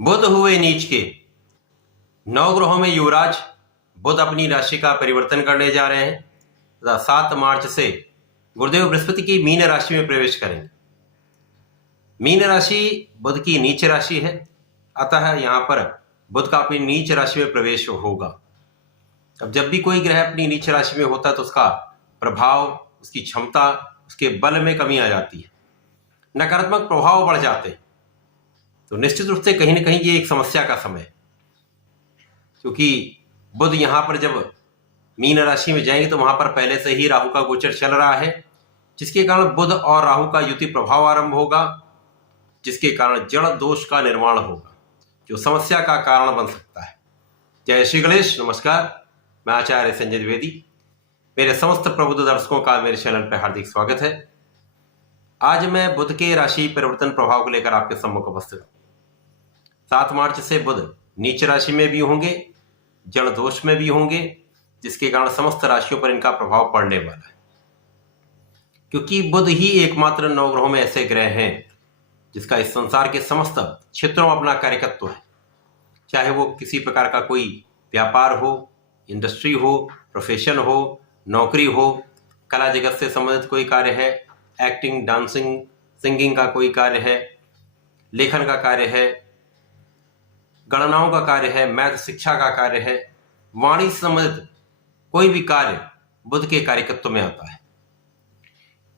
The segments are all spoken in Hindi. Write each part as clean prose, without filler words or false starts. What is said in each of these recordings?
बुध हुए नीच के। नौ ग्रहों में युवराज बुध अपनी राशि का परिवर्तन करने जा रहे हैं तथा 7 मार्च से गुरुदेव बृहस्पति की मीन राशि में प्रवेश करेंगे। मीन राशि बुध की नीच राशि है, अतः यहाँ पर बुध का अपनी नीच राशि में प्रवेश होगा। अब जब भी कोई ग्रह अपनी नीच राशि में होता है तो उसका प्रभाव, उसकी क्षमता, उसके बल में कमी आ जाती है, नकारात्मक प्रभाव बढ़ जाते हैं। तो निश्चित रूप से कहीं ना कहीं ये एक समस्या का समय है, क्योंकि बुध यहाँ पर जब मीन राशि में जाएंगे तो वहां पर पहले से ही राहु का गोचर चल रहा है, जिसके कारण बुध और राहु का युति प्रभाव आरंभ होगा, जिसके कारण जड़ दोष का निर्माण होगा, जो समस्या का कारण बन सकता है। जय श्री गणेश। नमस्कार, मैं आचार्य संजय द्विवेदी। मेरे समस्त प्रबुद्ध दर्शकों का मेरे चैनल पर हार्दिक स्वागत है। आज मैं बुध के राशि परिवर्तन प्रभाव को लेकर आपके सम्मुख उपस्थित हूं। 7 मार्च से बुध नीच राशि में भी होंगे, जड़ दोष में भी होंगे, जिसके कारण समस्त राशियों पर इनका प्रभाव पड़ने वाला है, क्योंकि बुध ही एकमात्र 9 ग्रहों में ऐसे ग्रह हैं जिसका इस संसार के समस्त क्षेत्रों में अपना कार्यकत्व है। चाहे वो किसी प्रकार का कोई व्यापार हो, इंडस्ट्री हो, प्रोफेशन हो, नौकरी हो, कला जगत से संबंधित कोई कार्य है, एक्टिंग, डांसिंग, सिंगिंग का कोई कार्य है, लेखन का कार्य है, गणनाओं का कार्य है, मैथ शिक्षा का कार्य है, वाणी से संबंधित कोई भी कार्य बुध के कार्यकत्व में आता है।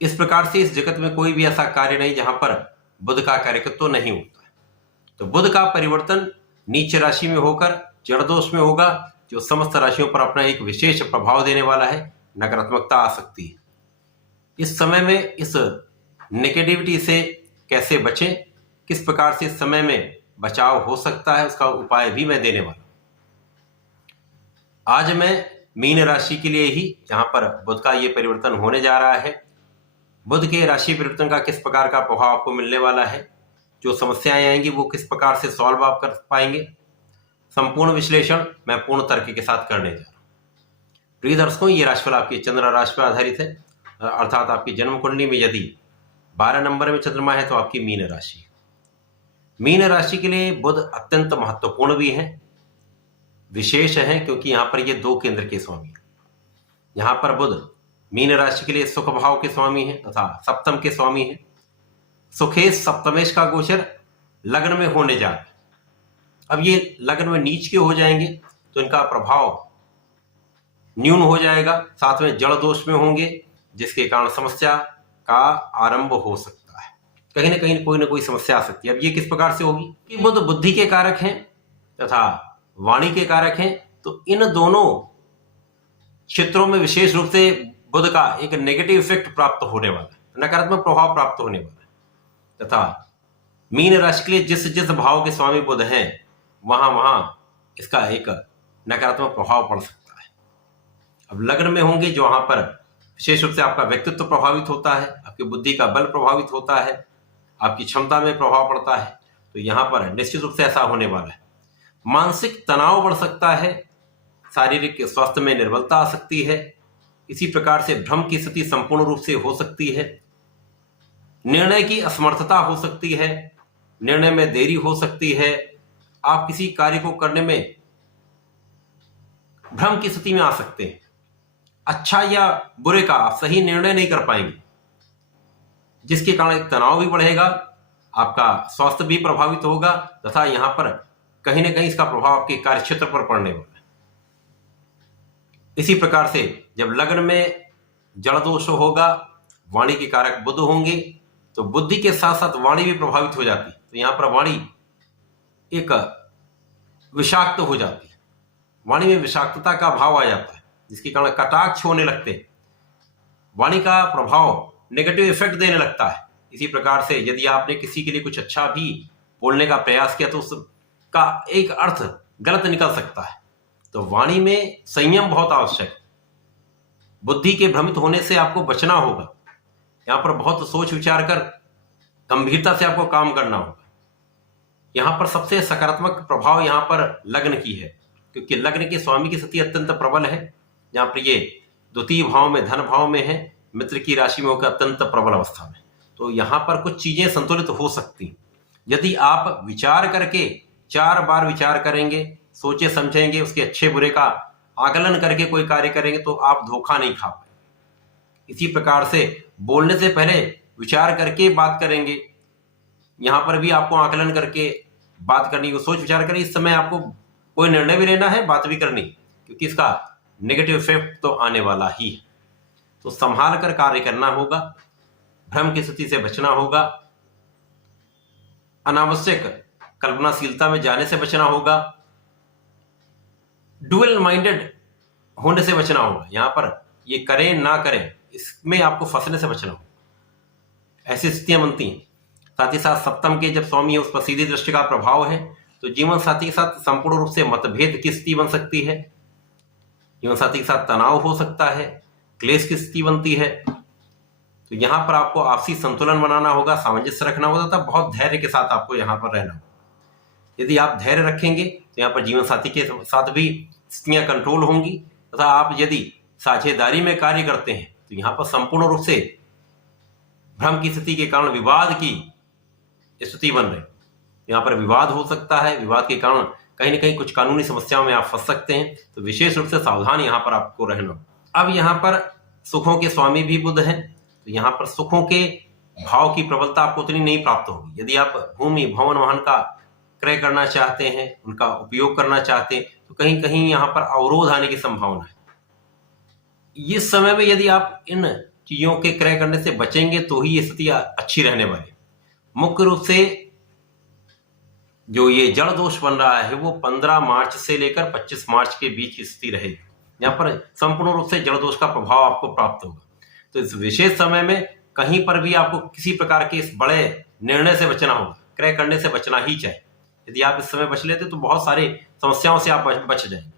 इस प्रकार से इस जगत में कोई भी ऐसा कार्य नहीं जहां पर बुध का कार्यकत्व नहीं होता है। तो बुध का परिवर्तन नीच राशि में होकर जड़ दोष में होगा, जो समस्त राशियों पर अपना एक विशेष प्रभाव देने वाला है, नकारात्मकता आ सकती है। इस समय में इस नेगेटिविटी से कैसे बचें, किस प्रकार से इस समय में बचाव हो सकता है, उसका उपाय भी मैं देने वाला हूं। आज मैं मीन राशि के लिए ही, जहां पर बुध का ये परिवर्तन होने जा रहा है, बुध के राशि परिवर्तन का किस प्रकार का प्रभाव आपको मिलने वाला है, जो समस्याएं आएंगी वो किस प्रकार से सॉल्व आप कर पाएंगे, संपूर्ण विश्लेषण मैं पूर्ण तर्क के साथ करने जा रहा हूं। प्रिय दर्शकों, ये राशिफल आपकी चंद्र राशि पर आधारित है, अर्थात आपकी जन्म कुंडली में यदि 12 नंबर में चंद्रमा है तो आपकी मीन राशि। मीन राशि के लिए बुध अत्यंत महत्वपूर्ण भी है, विशेष है, क्योंकि यहां पर ये 2 केंद्र के स्वामी हैं। यहां पर बुध मीन राशि के लिए सुख भाव के स्वामी है तथा सप्तम के स्वामी है। सुखेश सप्तमेश का गोचर लग्न में होने जा रहा है। अब ये लग्न में नीच के हो जाएंगे तो इनका प्रभाव न्यून हो जाएगा, साथ में जड़ दोष में होंगे, जिसके कारण समस्या का आरंभ हो सकता है। कहीं ना कोई समस्या आ सकती है। अब ये किस प्रकार से होगी कि बुध बुद्धि के कारक हैं तथा वाणी के कारक हैं, तो इन दोनों क्षेत्रों में विशेष रूप से बुध का एक नेगेटिव इफेक्ट प्राप्त होने वाला है, नकारात्मक प्रभाव प्राप्त होने वाला है। तथा मीन राशि के लिए जिस जिस भाव के स्वामी बुध हैं वहां इसका एक नकारात्मक प्रभाव पड़ सकता है। अब लग्न में होंगे, जो वहां पर विशेष रूप से आपका व्यक्तित्व प्रभावित होता है, आपकी बुद्धि का बल प्रभावित होता है, आपकी क्षमता में प्रभाव पड़ता है, तो यहां पर निश्चित रूप से ऐसा होने वाला है। मानसिक तनाव बढ़ सकता है, शारीरिक स्वास्थ्य में निर्बलता आ सकती है, इसी प्रकार से भ्रम की स्थिति संपूर्ण रूप से हो सकती है, निर्णय की असमर्थता हो सकती है, निर्णय में देरी हो सकती है, आप किसी कार्य को करने में भ्रम की स्थिति में आ सकते हैं, अच्छा या बुरे का आप सही निर्णय नहीं कर पाएंगे, जिसके कारण तनाव भी बढ़ेगा, आपका स्वास्थ्य भी प्रभावित होगा तथा यहां पर कहीं ना कहीं इसका प्रभाव आपके कार्य क्षेत्र पर पड़ने वाला है। इसी प्रकार से जब लग्न में जड़ दोष होगा, वाणी के कारक बुध होंगे, तो बुद्धि के साथ साथ वाणी भी प्रभावित हो जाती है। तो यहां पर वाणी एक विषाक्त हो जाती है, वाणी में विषाक्तता का भाव आ जाता है, जिसके कारण कटाक्ष होने लगते हैं, वाणी का प्रभाव नेगेटिव इफेक्ट देने लगता है। इसी प्रकार से यदि आपने किसी के लिए कुछ अच्छा भी बोलने का प्रयास किया तो उसका एक अर्थ गलत निकल सकता है। तो वाणी में संयम बहुत आवश्यक है। बुद्धि के भ्रमित होने से आपको बचना होगा, यहां पर बहुत सोच विचार कर गंभीरता से आपको काम करना होगा। यहां पर सबसे सकारात्मक प्रभाव यहां पर लग्न की है, क्योंकि लग्न के स्वामी की स्थिति अत्यंत प्रबल है। यहां पर ये द्वितीय भाव में, धन भाव में है, मित्र की राशि में होकर अत्यंत प्रबल अवस्था में। तो यहां पर कुछ चीजें संतुलित हो सकती, यदि आप विचार करके 4 बार विचार करेंगे, सोचे समझेंगे, उसके अच्छे बुरे का आकलन करके कोई कार्य करेंगे तो आप धोखा नहीं खा पाए। इसी प्रकार से बोलने से पहले विचार करके बात करेंगे, यहां पर भी आपको आकलन करके बात करनी है, सोच विचार करें। इस समय आपको कोई निर्णय भी लेना है, बात भी करनी, क्योंकि इसका नेगेटिव इफेक्ट तो आने वाला ही है। तो संभाल कर कार्य करना होगा, भ्रम की स्थिति से बचना होगा, अनावश्यक कल्पनाशीलता में जाने से बचना होगा, डुअल माइंडेड होने से बचना होगा। यहां पर ये करें ना करें, इसमें आपको फंसने से बचना होगा, ऐसी स्थितियां बनती हैं। साथ ही साथ सप्तम के जब स्वामी है, उस पर सीधी दृष्टि का प्रभाव है, तो जीवन साथी के साथ संपूर्ण रूप से मतभेद की स्थिति बन सकती है, जीवन साथी के साथ तनाव हो सकता है, क्लेश की स्थिति बनती है। तो यहां पर आपको आपसी संतुलन बनाना होगा, सामंजस्य रखना होगा, तथा बहुत धैर्य के साथ आपको यहां पर रहना होगा। यदि आप धैर्य रखेंगे तो यहाँ पर जीवन साथी के साथ भी स्थितियां कंट्रोल होंगी, तथा आप यदि साझेदारी में कार्य करते हैं तो यहाँ पर संपूर्ण रूप से भ्रम की स्थिति के कारण विवाद की स्थिति बन रही, यहाँ पर विवाद हो सकता है, विवाद के कारण कहीं ना कहीं कुछ कानूनी समस्याओं में आप फंस सकते हैं। तो विशेष रूप से सावधान यहाँ पर आपको रहना। अब यहाँ पर सुखों के स्वामी भी बुध हैं, तो यहाँ पर सुखों के भाव की प्रबलता आपको उतनी नहीं प्राप्त होगी। यदि आप भूमि भवन वाहन का क्रय करना चाहते हैं, उनका उपयोग करना चाहते हैं, तो कहीं कहीं यहाँ पर अवरोध आने की संभावना है। इस समय में यदि आप इन चीजों के क्रय करने से बचेंगे तो ही ये स्थिति अच्छी रहने वाली। मुख्य रूप से जो ये जड़ दोष बन रहा है वो 15 मार्च से लेकर 25 मार्च के बीच की स्थिति रहेगी। यहाँ पर संपूर्ण रूप से जड़ दोष का प्रभाव आपको प्राप्त होगा। तो इस विशेष समय में कहीं पर भी आपको किसी प्रकार के इस बड़े निर्णय से बचना होगा, क्रय करने से बचना ही चाहिए। यदि आप इस समय बच लेते तो बहुत सारी समस्याओं से आप बच जाएंगे।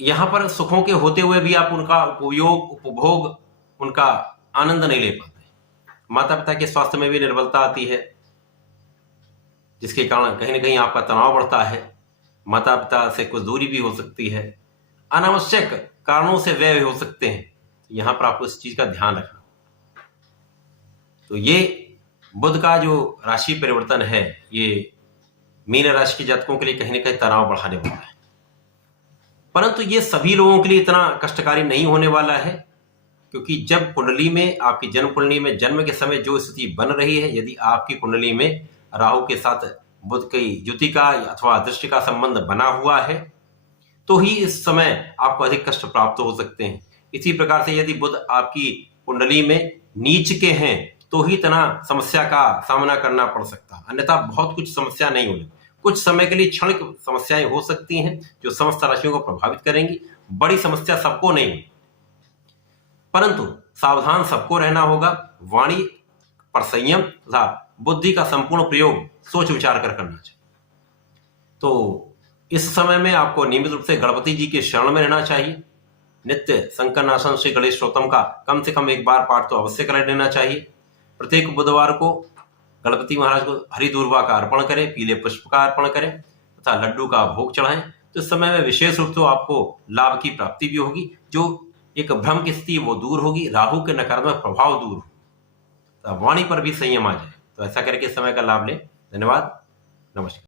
यहां पर सुखों के होते हुए भी आप उनका उपयोग उपभोग उनका आनंद नहीं ले पाते। माता पिता के स्वास्थ्य में भी निर्बलता आती है, जिसके कारण कहीं ना कहीं आपका तनाव बढ़ता है, माता पिता से कुछ दूरी भी हो सकती है, अनावश्यक कारणों से व्यय हो सकते हैं। तो यहां पर आपको इस चीज का ध्यान रखना। तो ये बुध का जो राशि परिवर्तन है, ये मीन राशि के जातकों के लिए कहीं ना कहीं तनाव बढ़ाने वाला है, परंतु ये सभी लोगों के लिए इतना कष्टकारी नहीं होने वाला है, क्योंकि जब कुंडली में आपकी जन्म कुंडली में जन्म के समय जो स्थिति बन रही है, यदि आपकी कुंडली में राहु के साथ बुध की युति का अथवा दृष्टि का संबंध बना हुआ है, तो ही इस समय आपको अधिक कष्ट प्राप्त हो सकते हैं। इसी प्रकार से यदि बुध आपकी कुंडली में नीच के हैं तो ही इतना समस्या का सामना करना पड़ सकता है, अन्यथा बहुत कुछ समस्या नहीं होगी। कुछ समय के लिए क्षणिक समस्याएं हो सकती हैं जो समस्त राशियों को प्रभावित करेंगी, बड़ी समस्या सबको नहीं, परंतु सावधान सबको रहना होगा। वाणी पर संयम तथा बुद्धि का संपूर्ण प्रयोग सोच विचार कर करना चाहिए। तो इस समय में आपको नियमित रूप से गणपति जी के शरण में रहना चाहिए। नित्य संकरनाशन श्री गणेश स्तोत्रम का कम से कम एक बार पाठ तो अवश्य कर लेना चाहिए। प्रत्येक बुधवार को गणपति महाराज को हरी दूर्वा का अर्पण करें, पीले पुष्प का अर्पण करें तथा लड्डू का भोग चढ़ाएं। तो इस समय में विशेष रूप से आपको लाभ की प्राप्ति भी होगी, जो एक भ्रम की स्थिति वो दूर होगी, राहु के नकारात्मक प्रभाव दूर होगा, वाणी पर भी संयम आ जाए। तो ऐसा करके समय का लाभ लें। धन्यवाद, नमस्कार।